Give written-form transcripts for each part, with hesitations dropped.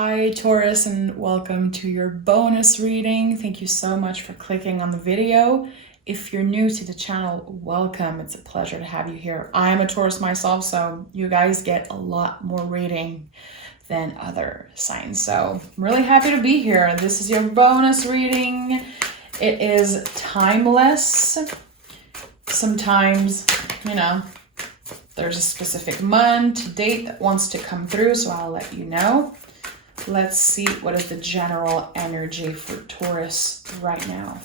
Hi Taurus, and welcome to your bonus reading. Thank you so much for clicking on the video. If you're new to the channel, welcome. It's a pleasure to have you here. I am a Taurus myself, so you guys get a lot more reading than other signs. So I'm really happy to be here. This is your bonus reading. It is timeless. Sometimes, there's a specific month, date that wants to come through, so I'll let you know. Let's see what is the general energy for Taurus right now.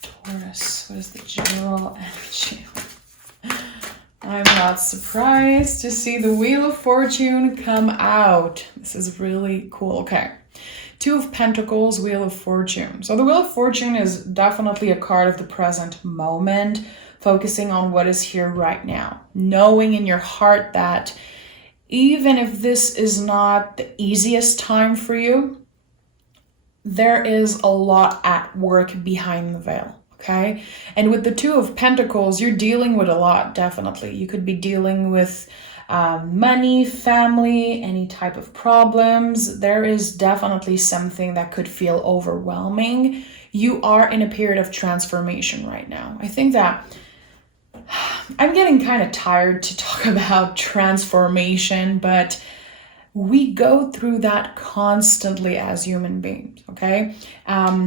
Taurus, what is the general energy? I'm not surprised to see the Wheel of Fortune come out. This is really cool. Okay. Two of Pentacles, Wheel of Fortune. So the Wheel of Fortune is definitely a card of the present moment, focusing on what is here right now. Knowing in your heart that even if this is not the easiest time for you, there is a lot at work behind the veil, okay? And with the Two of Pentacles, you're dealing with a lot, definitely. You could be dealing with money, family, any type of problems. There is definitely something that could feel overwhelming. You are in a period of transformation right now. I think that I'm getting kind of tired to talk about transformation, but we go through that constantly as human beings, okay?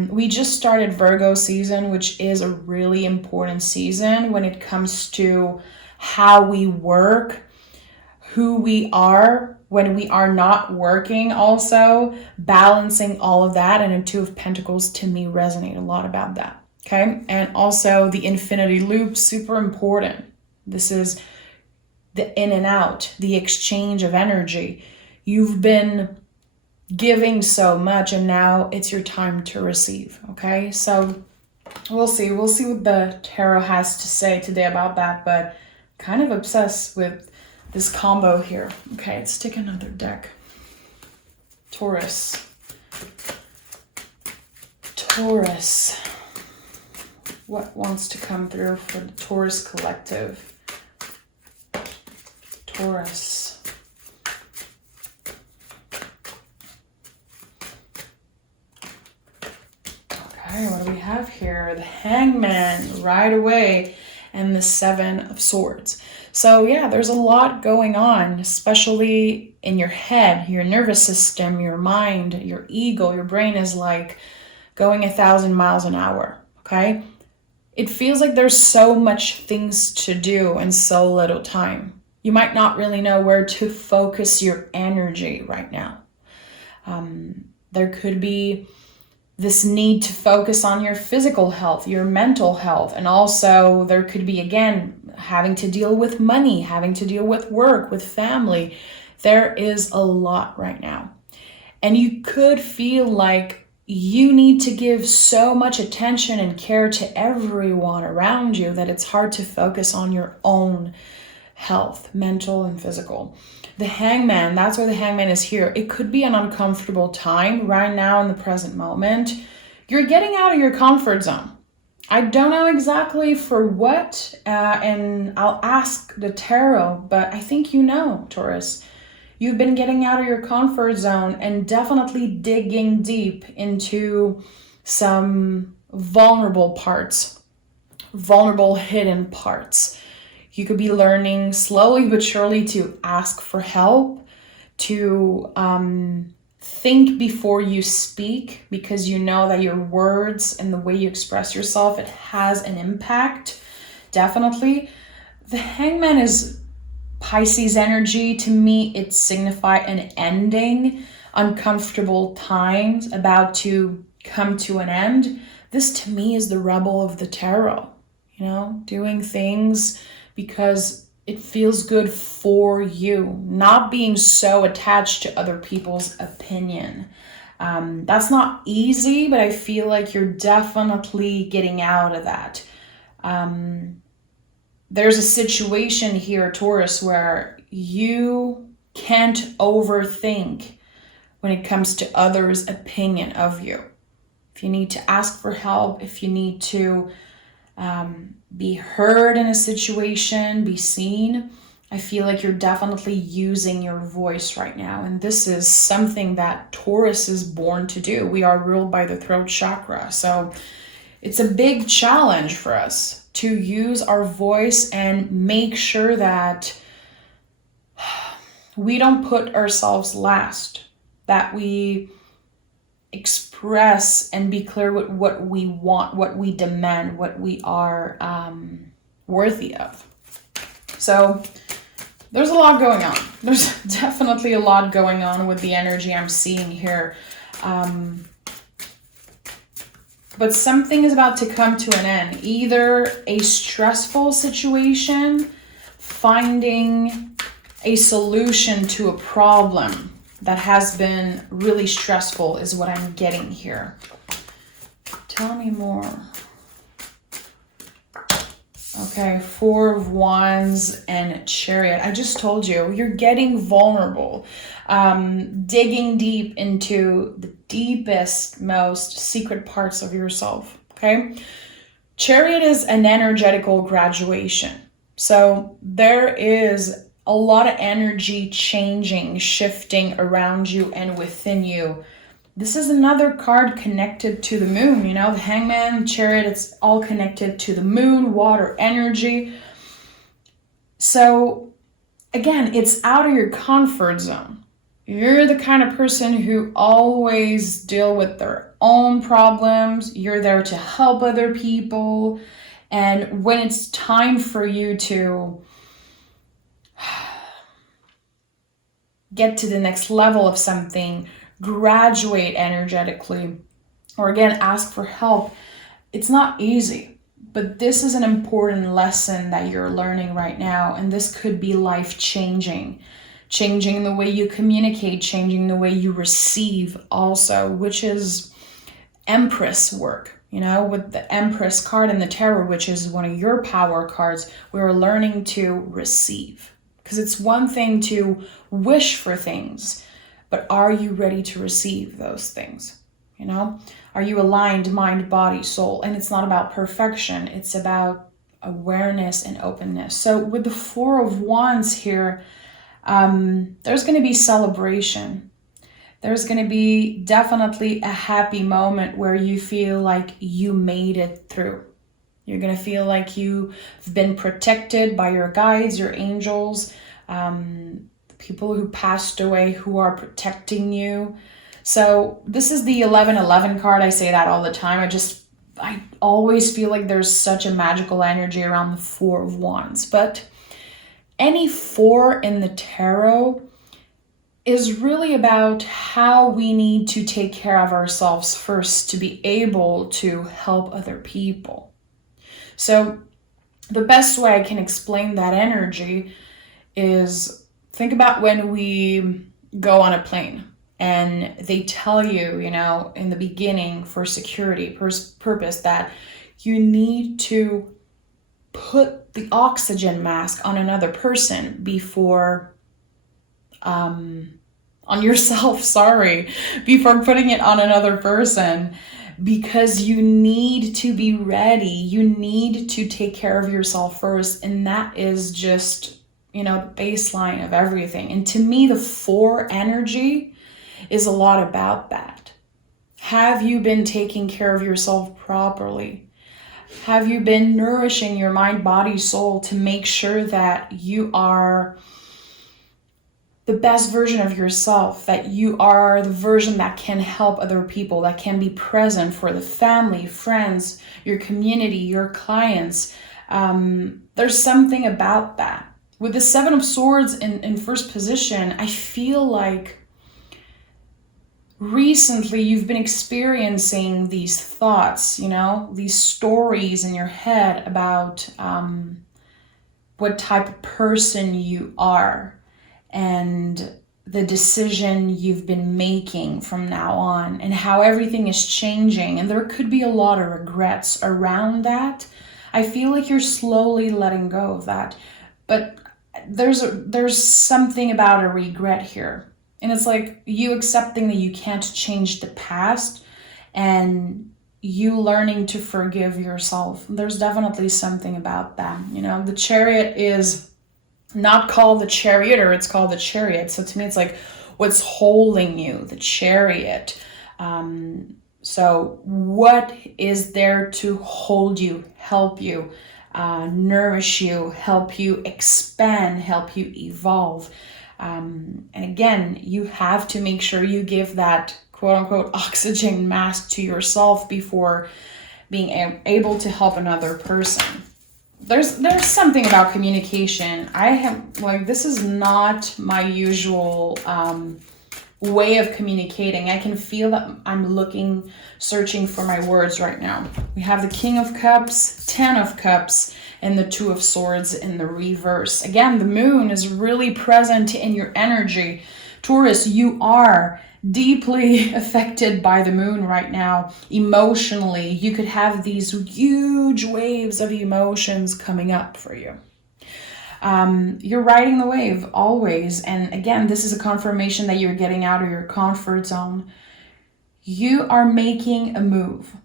We just started Virgo season, which is a really important season when it comes to how we work, who we are when we are not working, also balancing all of that. And the Two of Pentacles to me resonate a lot about that. Okay, and also the infinity loop, super important. This is the in and out, the exchange of energy. You've been giving so much and now it's your time to receive, okay? So we'll see what the tarot has to say today about that, but kind of obsessed with this combo here. Okay, let's take another deck. Taurus. What wants to come through for the Taurus collective? Taurus. Okay, what do we have here? The Hangman right away and the Seven of Swords. So yeah, there's a lot going on, especially in your head, your nervous system, your mind, your ego. Your brain is like going 1,000 miles an hour, okay? It feels like there's so much things to do in so little time. You might not really know where to focus your energy right now. There could be this need to focus on your physical health, your mental health, and also there could be, again, having to deal with money, having to deal with work, with family. There is a lot right now. And you could feel like you need to give so much attention and care to everyone around you that it's hard to focus on your own health, mental and physical. The Hangman, that's where the Hangman is here. It could be an uncomfortable time right now in the present moment. You're getting out of your comfort zone. I don't know exactly for what, and I'll ask the tarot, but I think you know, Taurus. You've been getting out of your comfort zone and definitely digging deep into some vulnerable parts, vulnerable hidden parts. You could be learning slowly but surely to ask for help, to think before you speak, because you know that your words and the way you express yourself, it has an impact, definitely. The Hangman is Pisces energy. To me, it signifies an ending, uncomfortable times about to come to an end. This to me is the rebel of the tarot, doing things because it feels good for you, not being so attached to other people's opinion. That's not easy, but I feel like you're definitely getting out of that. There's a situation here, Taurus, where you can't overthink when it comes to others' opinion of you. If you need to ask for help, if you need to be heard in a situation, be seen, I feel like you're definitely using your voice right now. And this is something that Taurus is born to do. We are ruled by the throat chakra. So it's a big challenge for us to use our voice and make sure that we don't put ourselves last, that we express and be clear with what we want, what we demand, what we are worthy of. So there's a lot going on. There's definitely a lot going on with the energy I'm seeing here. But something is about to come to an end. Either a stressful situation, finding a solution to a problem that has been really stressful is what I'm getting here. Tell me more. Okay, 4 of Wands and Chariot. I just told you, you're getting vulnerable, digging deep into the deepest, most secret parts of yourself, okay? Chariot is an energetical graduation. So there is a lot of energy changing, shifting around you and within you. This is another card connected to the moon, you know, the Hangman, Chariot, it's all connected to the moon, water energy. So again, it's out of your comfort zone. You're the kind of person who always deal with their own problems. You're there to help other people. And when it's time for you to get to the next level of something, graduate energetically, or again, ask for help, it's not easy. But this is an important lesson that you're learning right now. And this could be life-changing. Changing the way you communicate, changing the way you receive also, which is Empress work. You know, with the Empress card in the tarot, which is one of your power cards, we're learning to receive. Because it's one thing to wish for things, but are you ready to receive those things? You know, are you aligned, mind, body, soul? And it's not about perfection. It's about awareness and openness. So with the 4 of Wands here, there's going to be celebration. There's going to be definitely a happy moment where you feel like you made it through. You're going to feel like you've been protected by your guides, your angels, people who passed away who are protecting you. So this is the 1111 card. I say that all the time. I always feel like there's such a magical energy around the 4 of Wands. But any 4 in the tarot is really about how we need to take care of ourselves first to be able to help other people. So the best way I can explain that energy is think about when we go on a plane and they tell you, you know, in the beginning for security purpose that you need to put the oxygen mask on another person before on yourself, before putting it on another person, because you need to be ready. You need to take care of yourself first. And that is just, you know, the baseline of everything. And to me, the 4 energy is a lot about that. Have you been taking care of yourself properly? Have you been nourishing your mind, body, soul to make sure that you are the best version of yourself, that you are the version that can help other people, that can be present for the family, friends, your community, your clients? There's something about that. With the 7 of Swords in first position, I feel like recently you've been experiencing these thoughts, you know, these stories in your head about what type of person you are and the decision you've been making from now on and how everything is changing. And there could be a lot of regrets around that. I feel like you're slowly letting go of that. But there's something about a regret here. And it's like you accepting that you can't change the past and you learning to forgive yourself. There's definitely something about that. You know, the Chariot is not called the charioteer, it's called the chariot. So to me, it's like what's holding you, the chariot. So what is there to hold you, help you, nourish you, help you expand, help you evolve? And again, you have to make sure you give that quote unquote oxygen mask to yourself before being able to help another person. There's something about communication. I have, like, this is not my usual way of communicating. I can feel that I'm searching for my words right now. We have the King of Cups, 10 of Cups, and the Two of Swords in the reverse. Again, the moon is really present in your energy. Taurus, you are deeply affected by the moon right now. Emotionally, you could have these huge waves of emotions coming up for you. You're riding the wave always. And again, this is a confirmation that you're getting out of your comfort zone. You are making a move.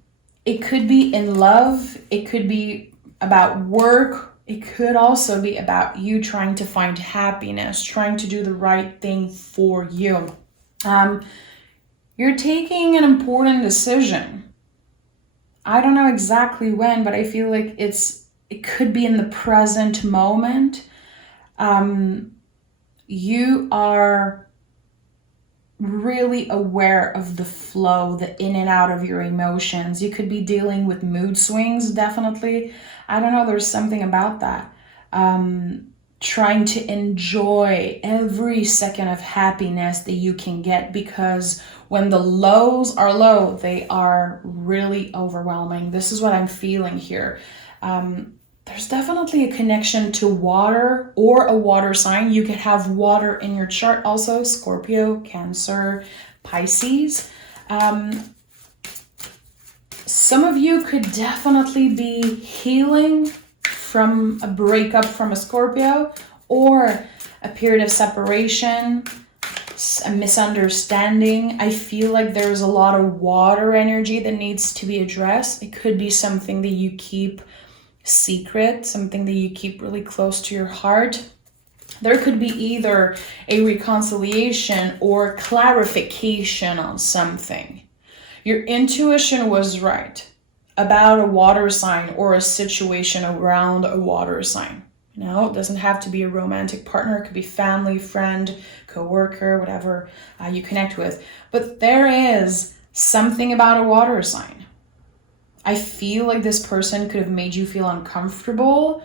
It could be in love. It could be about work. It could also be about you trying to find happiness, trying to do the right thing for you. You're taking an important decision. I don't know exactly when, but I feel like it could be in the present moment. You are really aware of the flow, the in and out of your emotions. You could be dealing with mood swings, definitely. I don't know, there's something about that. Trying to enjoy every second of happiness that you can get, because when the lows are low, they are really overwhelming. This is what I'm feeling here. There's definitely a connection to water or a water sign. You could have water in your chart also, Scorpio, Cancer, Pisces. Some of you could definitely be healing from a breakup from a Scorpio, or a period of separation, a misunderstanding. I feel like there's a lot of water energy that needs to be addressed. It could be something that you keep secret, something that you keep really close to your heart. There could be either a reconciliation or clarification on something. Your intuition was right about a water sign or a situation around a water sign. You know, it doesn't have to be a romantic partner. It could be family, friend, coworker, whatever you connect with. But there is something about a water sign. I feel like this person could have made you feel uncomfortable.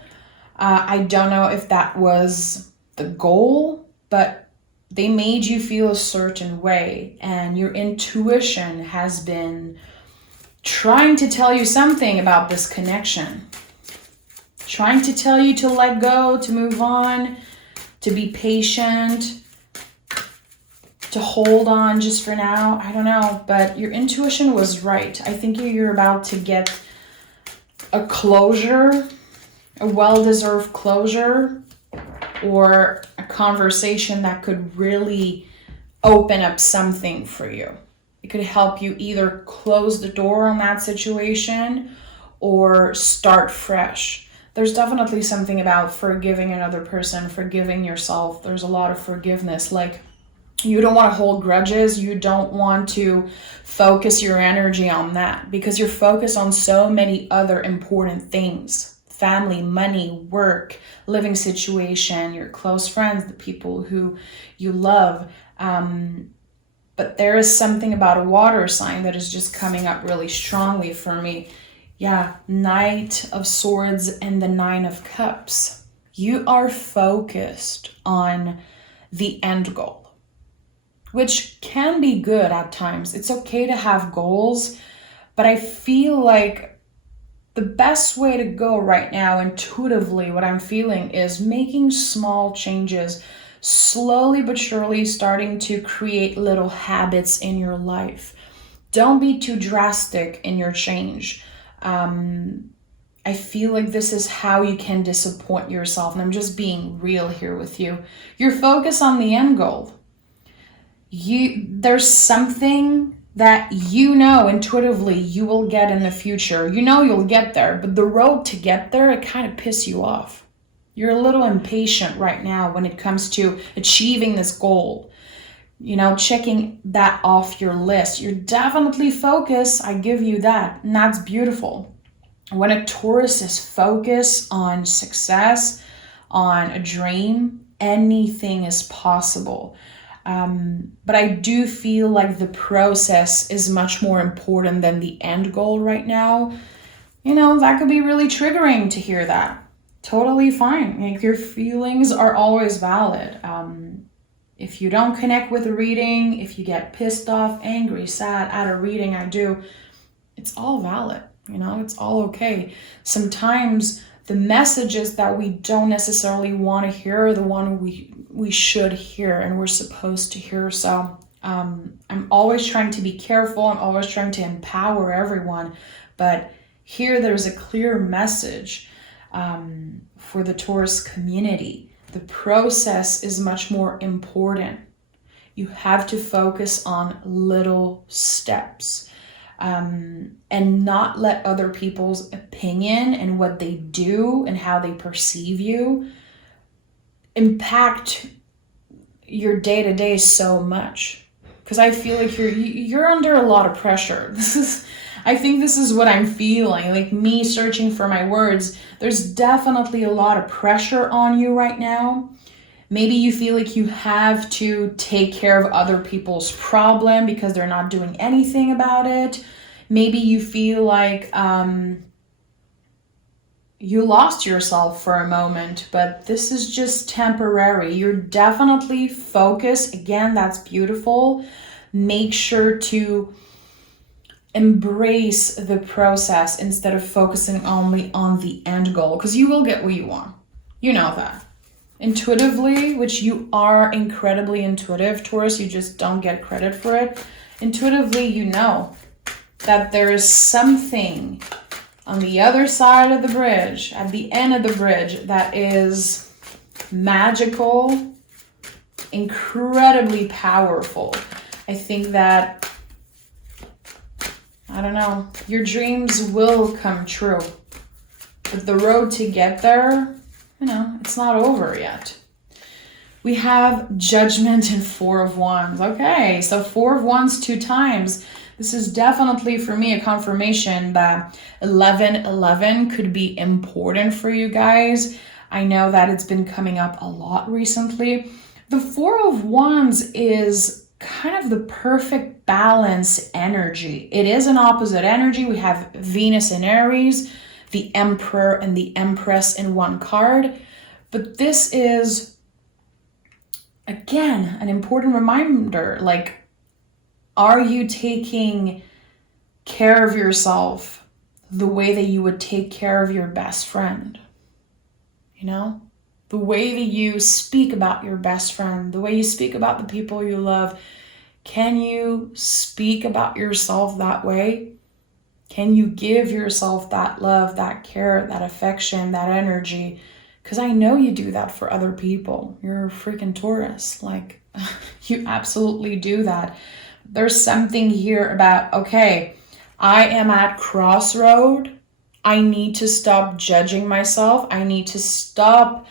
I don't know if that was the goal, but they made you feel a certain way, and your intuition has been trying to tell you something about this connection, trying to tell you to let go, to move on, to be patient, to hold on just for now. I don't know, but your intuition was right. I think you're about to get a closure, a well-deserved closure, or a conversation that could really open up something for you. It could help you either close the door on that situation or start fresh. There's definitely something about forgiving another person, forgiving yourself. There's a lot of forgiveness. Like, you don't want to hold grudges. You don't want to focus your energy on that, because you're focused on so many other important things: family, money, work, living situation, your close friends, the people who you love. But there is something about a water sign that is just coming up really strongly for me. Yeah, Knight of Swords and the Nine of Cups. You are focused on the end goal, which can be good at times. It's okay to have goals, but I feel like the best way to go right now, intuitively, what I'm feeling is making small changes, slowly but surely starting to create little habits in your life. Don't be too drastic in your change. I feel like this is how you can disappoint yourself, and I'm just being real here with you. You're focused on the end goal. There's something that you know intuitively you will get in the future. You know you'll get there, but the road to get there, it kind of pisses you off. You're a little impatient right now when it comes to achieving this goal. You know, checking that off your list. You're definitely focused. I give you that. And that's beautiful. When a Taurus is focused on success, on a dream, anything is possible. But I do feel like the process is much more important than the end goal right now. You know, that could be really triggering to hear that. Totally fine. Like, your feelings are always valid. If you don't connect with a reading, if you get pissed off, angry, sad at a reading I do, it's all valid. You know, it's all okay. Sometimes the messages that we don't necessarily want to hear are the one we should hear and we're supposed to hear. So I'm always trying to be careful. I'm always trying to empower everyone. But here there's a clear message for the Taurus community. The process is much more important. You have to focus on little steps and not let other people's opinion and what they do and how they perceive you impact your day-to-day so much. Because I feel like you're under a lot of pressure. I think this is what I'm feeling, like me searching for my words. There's definitely a lot of pressure on you right now. Maybe you feel like you have to take care of other people's problem because they're not doing anything about it. Maybe you feel like you lost yourself for a moment, but this is just temporary. You're definitely focused. Again, that's beautiful. Make sure to embrace the process instead of focusing only on the end goal, because you will get what you want. You know that. Intuitively, which you are incredibly intuitive, Taurus, you just don't get credit for it. Intuitively, you know that there is something on the other side of the bridge, at the end of the bridge, that is magical, incredibly powerful. I think that, I don't know, your dreams will come true. But the road to get there, you know, it's not over yet. We have Judgment and Four of Wands. Okay, so Four of Wands 2 times. This is definitely for me a confirmation that 11/11 could be important for you guys. I know that it's been coming up a lot recently. The Four of Wands is kind of the perfect balance energy. It is an opposite energy. We have Venus in Aries, the Emperor and the Empress in one card. But this is, again, an important reminder. Like, are you taking care of yourself the way that you would take care of your best friend? You know? The way that you speak about your best friend, the way you speak about the people you love, can you speak about yourself that way? Can you give yourself that love, that care, that affection, that energy? Because I know you do that for other people. You're a freaking Taurus. Like, you absolutely do that. There's something here about, okay, I am at crossroad. I need to stop judging myself. I need to stop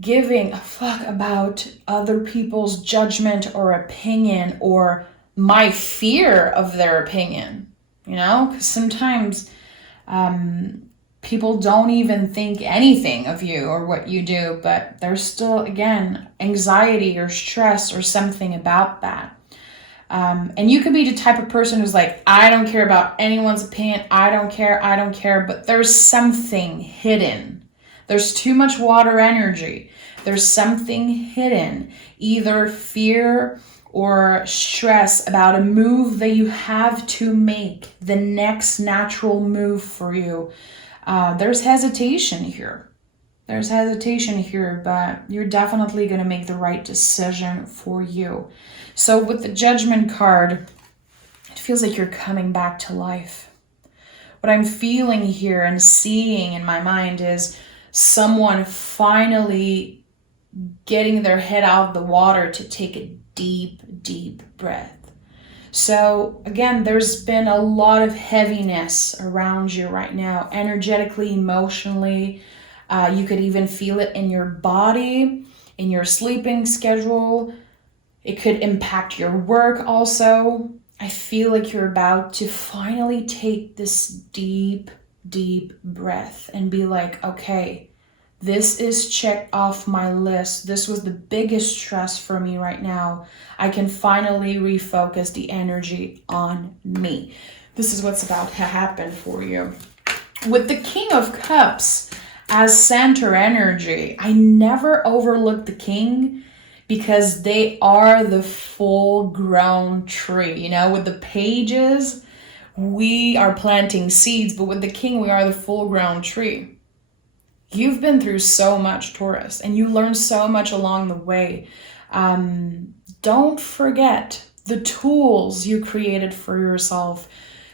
giving a fuck about other people's judgment or opinion or my fear of their opinion, you know? Because sometimes people don't even think anything of you or what you do, but there's still, again, anxiety or stress or something about that. And you could be the type of person who's like, I don't care about anyone's opinion. I don't care. But there's something hidden. There's too much water energy. There's something hidden, either fear or stress about a move that you have to make, the next natural move for you. There's hesitation here. But you're definitely going to make the right decision for you. So with the Judgment card, it feels like you're coming back to life. What I'm feeling here and seeing in my mind is someone finally getting their head out of the water to take a deep, deep breath. So again, there's been a lot of heaviness around you right now, energetically, emotionally. You could even feel it in your body, in your sleeping schedule. It could impact your work also. I feel like you're about to finally take this deep, deep breath and be like, okay, this is checked off my list. This was the biggest stress for me right now. I can finally refocus the energy on me. This is what's about to happen for you. With the King of Cups as center energy, I never overlook the King because they are the full-grown tree. You know, with the pages, we are planting seeds, but with the King, we are the full-grown tree. You've been through so much, Taurus, and you learned so much along the way. Don't forget the tools you created for yourself.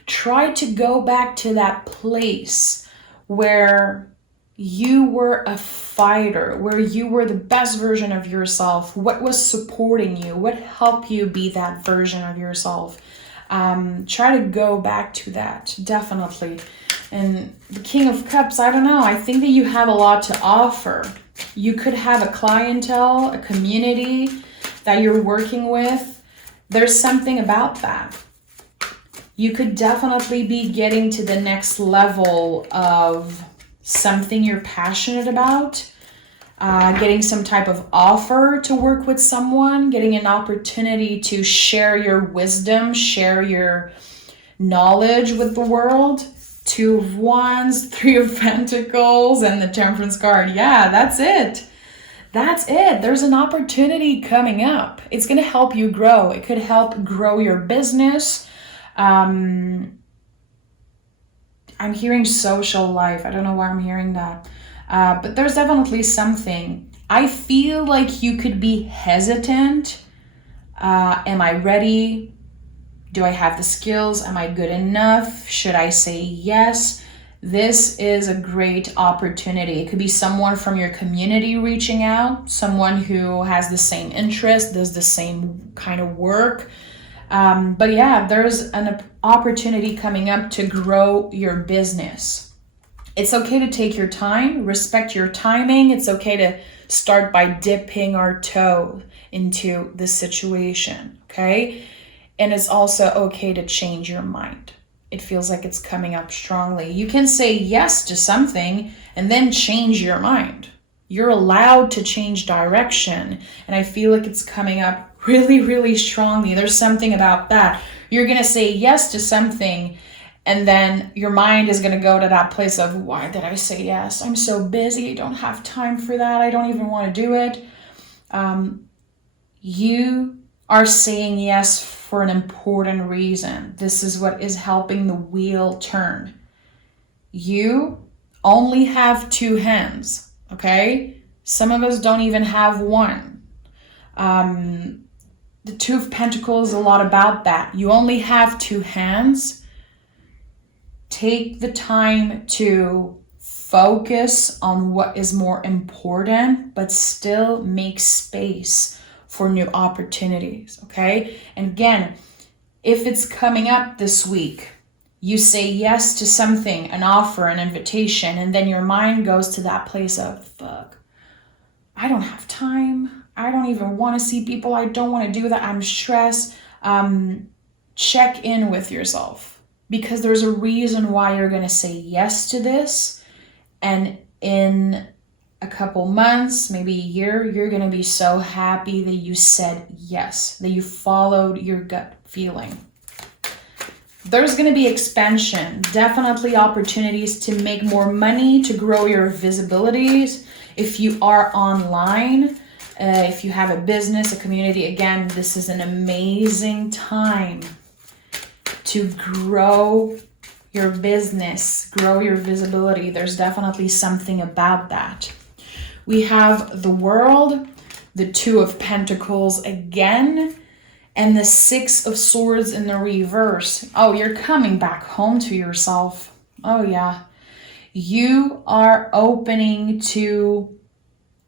Try to go back to that place where you were a fighter, where you were the best version of yourself. What was supporting you? What helped you be that version of yourself? Try to go back to that, definitely. And the King of Cups, I don't know. I think that you have a lot to offer. You could have a clientele, a community that you're working with. There's something about that. You could definitely be getting to the next level of something you're passionate about, getting some type of offer to work with someone, getting an opportunity to share your wisdom, share your knowledge with the world. Two of Wands, Three of Pentacles, and the Temperance card. Yeah, that's it. That's it. There's an opportunity coming up. It's going to help you grow. It could help grow your business. I'm hearing social life. I don't know why I'm hearing that. But there's definitely something. I feel like you could be hesitant. Am I ready? Do I have the skills? Am I good enough? Should I say yes? This is a great opportunity. It could be someone from your community reaching out, someone who has the same interest, does the same kind of work. But yeah, there's an opportunity coming up to grow your business. It's okay to take your time, respect your timing. It's okay to start by dipping our toe into the situation, okay? And it's also okay to change your mind. It feels like it's coming up strongly. You can say yes to something and then change your mind. You're allowed to change direction. And I feel like it's coming up really, really strongly. There's something about that. You're going to say yes to something, and then your mind is going to go to that place of, why did I say yes? I'm so busy. I don't have time for that. I don't even want to do it. You are saying yes for an important reason. This is what is helping the wheel turn. You only have two hands, okay? Some of us don't even have one. The Two of Pentacles is a lot about that. You only have two hands. Take the time to focus on what is more important, but still make space for new opportunities, okay? And again, if it's coming up this week, you say yes to something, an offer, an invitation, and then your mind goes to that place of, fuck, I don't have time. I don't even want to see people. I don't want to do that. I'm stressed. Check in with yourself, because there's a reason why you're going to say yes to this. And in a couple months, maybe a year, you're going to be so happy that you said yes, that you followed your gut feeling. There's going to be expansion, definitely opportunities to make more money, to grow your visibilities. If you are online, if you have a business, a community, again, this is an amazing time to grow your business, grow your visibility. There's definitely something about that. We have the World, the Two of Pentacles again, and the Six of Swords in the reverse. Oh, you're coming back home to yourself. Oh, yeah. You are opening to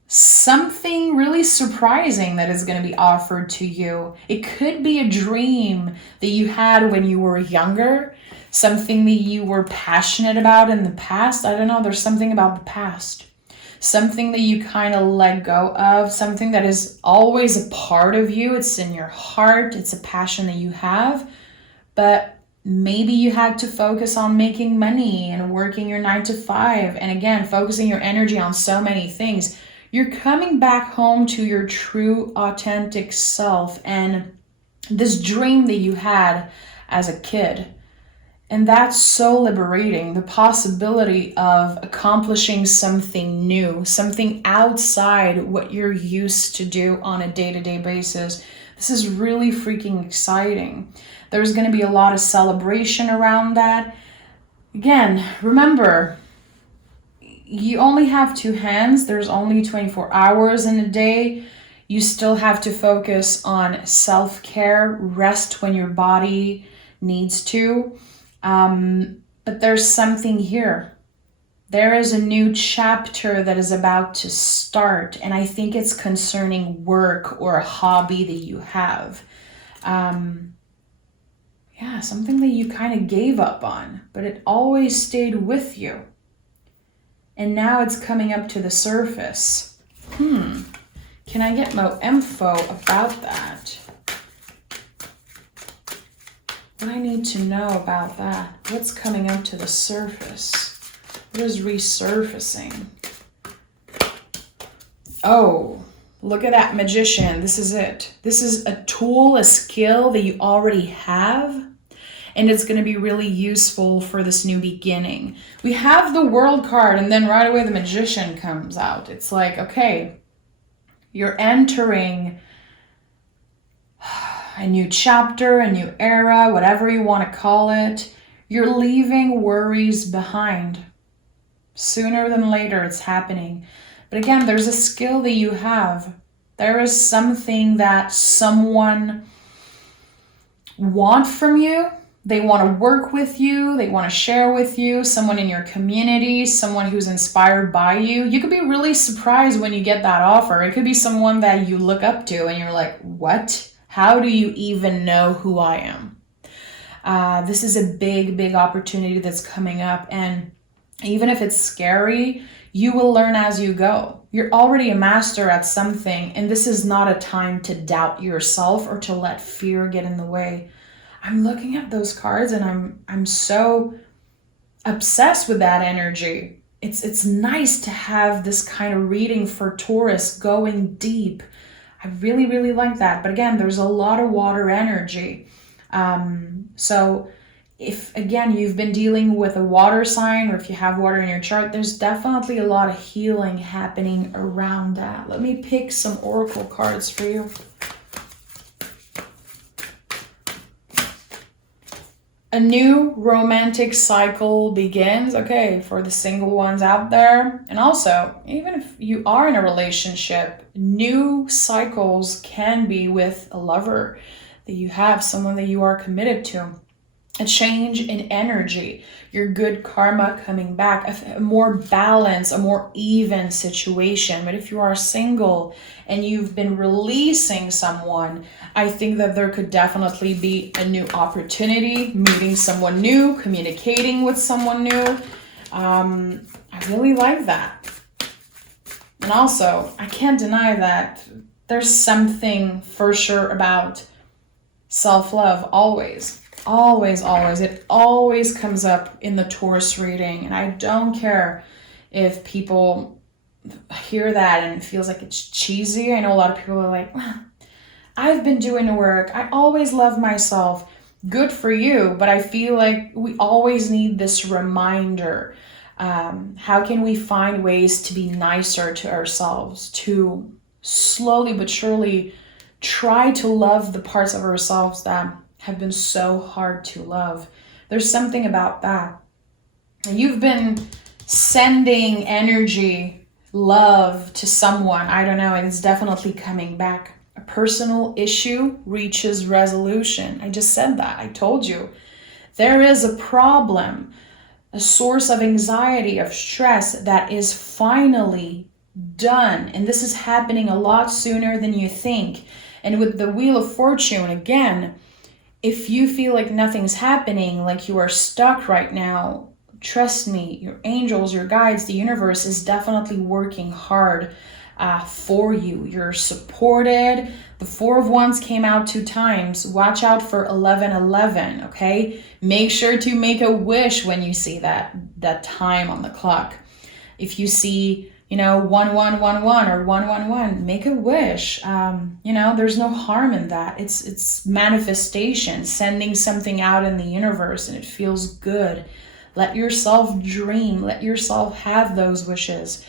something really surprising that is going to be offered to you. It could be a dream that you had when you were younger, something that you were passionate about in the past. I don't know. There's something about the past. something that you kind of let go of, something that is always a part of you. It's in your heart. It's a passion that you have, but maybe you had to focus on making money and working your 9 to 5. And again, focusing your energy on so many things. You're coming back home to your true, authentic self and this dream that you had as a kid. And that's so liberating. The possibility of accomplishing something new, something outside what you're used to do on a day-to-day basis. This is really freaking exciting. There's going to be a lot of celebration around that. Again, remember, you only have 2 hands. There's only 24 hours in a day. You still have to focus on self-care, rest when your body needs to. But there's something here. There is a new chapter that is about to start, and I think it's concerning work or a hobby that you have. Something that you kind of gave up on, but it always stayed with you. And now it's coming up to the surface. Can I get more info about that? What I need to know about that? What's coming up to the surface? What is resurfacing? Oh, look at that magician. This is it. This is a tool, a skill that you already have. And it's going to be really useful for this new beginning. We have the World card, and then right away the Magician comes out. It's like, okay, you're entering a new chapter, a new era, whatever you want to call it. You're leaving worries behind. Sooner than later, it's happening. But again, there's a skill that you have. There is something that someone wants from you. They want to work with you. They want to share with you. Someone in your community, someone who's inspired by you. You could be really surprised when you get that offer. It could be someone that you look up to and you're like, what? How do you even know who I am? This is a big, big opportunity that's coming up. And even if it's scary, you will learn as you go. You're already a master at something. And this is not a time to doubt yourself or to let fear get in the way. I'm looking at those cards and I'm so obsessed with that energy. It's nice to have this kind of reading for Taurus going deep. I really, really like that. But again, there's a lot of water energy. So if, again, you've been dealing with a water sign or if you have water in your chart, there's definitely a lot of healing happening around that. Let me pick some oracle cards for you. A new romantic cycle begins, okay, for the single ones out there. And also, even if you are in a relationship, new cycles can be with a lover that you have, someone that you are committed to. A change in energy, your good karma coming back, a more balanced, a more even situation. But if you are single and you've been releasing someone, I think that there could definitely be a new opportunity, meeting someone new, communicating with someone new. I really like that. And also, I can't deny that there's something for sure about self-love always. Always, always. It always comes up in the Taurus reading. And I don't care if people hear that and it feels like it's cheesy. I know a lot of people are like, well, I've been doing the work. I always love myself. Good for you. But I feel like we always need this reminder. How can we find ways to be nicer to ourselves, to slowly but surely try to love the parts of ourselves that have been so hard to love. There's something about that. You've been sending energy, love to someone. I don't know. It's definitely coming back. A personal issue reaches resolution. I just said that. I told you. There is a problem, a source of anxiety, of stress that is finally done. And this is happening a lot sooner than you think. And with the Wheel of Fortune, again, if you feel like nothing's happening, like you are stuck right now, trust me, your angels, your guides, the universe is definitely working hard for you. You're supported. The Four of Wands came out 2 times. Watch out for 1111, okay? Make sure to make a wish when you see that time on the clock. If you see, 1111 or 111, make a wish. There's no harm in that. It's manifestation, sending something out in the universe, and it feels good. Let yourself dream. Let yourself have those wishes.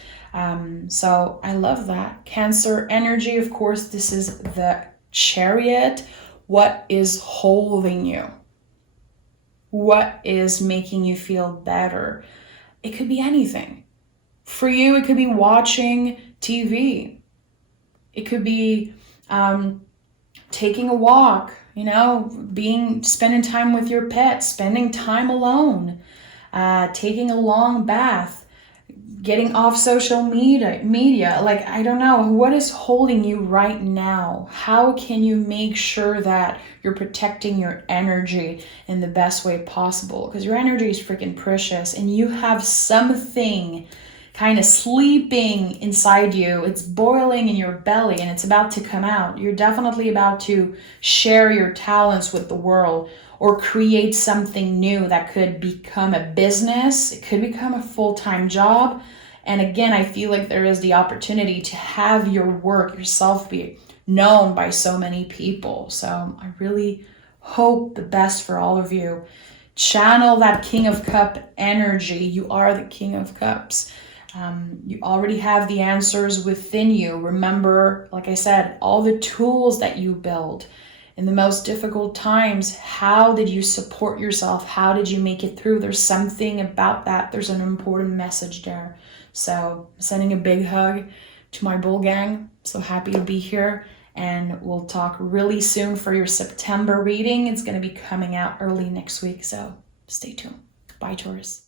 So I love that. Cancer energy, of course, this is the Chariot. What is holding you? What is making you feel better? It could be anything. For you, it could be watching TV. It could be taking a walk, spending time with your pet, spending time alone, taking a long bath, getting off social media. Like, I don't know, what is holding you right now? How can you make sure that you're protecting your energy in the best way possible? Because your energy is freaking precious, and you have something kind of sleeping inside you. It's boiling in your belly, and it's about to come out. You're definitely about to share your talents with the world, or create something new that could become a business. It could become a full-time job. And again, I feel like there is the opportunity to have your work, yourself, be known by so many people. So I really hope the best for all of you. Channel that King of Cups energy. You are the King of Cups. You already have the answers within you. Remember, like I said, all the tools that you build in the most difficult times. How did you support yourself? How did you make it through? There's something about that. There's an important message there. So sending a big hug to my bull gang. So happy to be here. And we'll talk really soon for your September reading. It's going to be coming out early next week. So stay tuned. Bye, Taurus.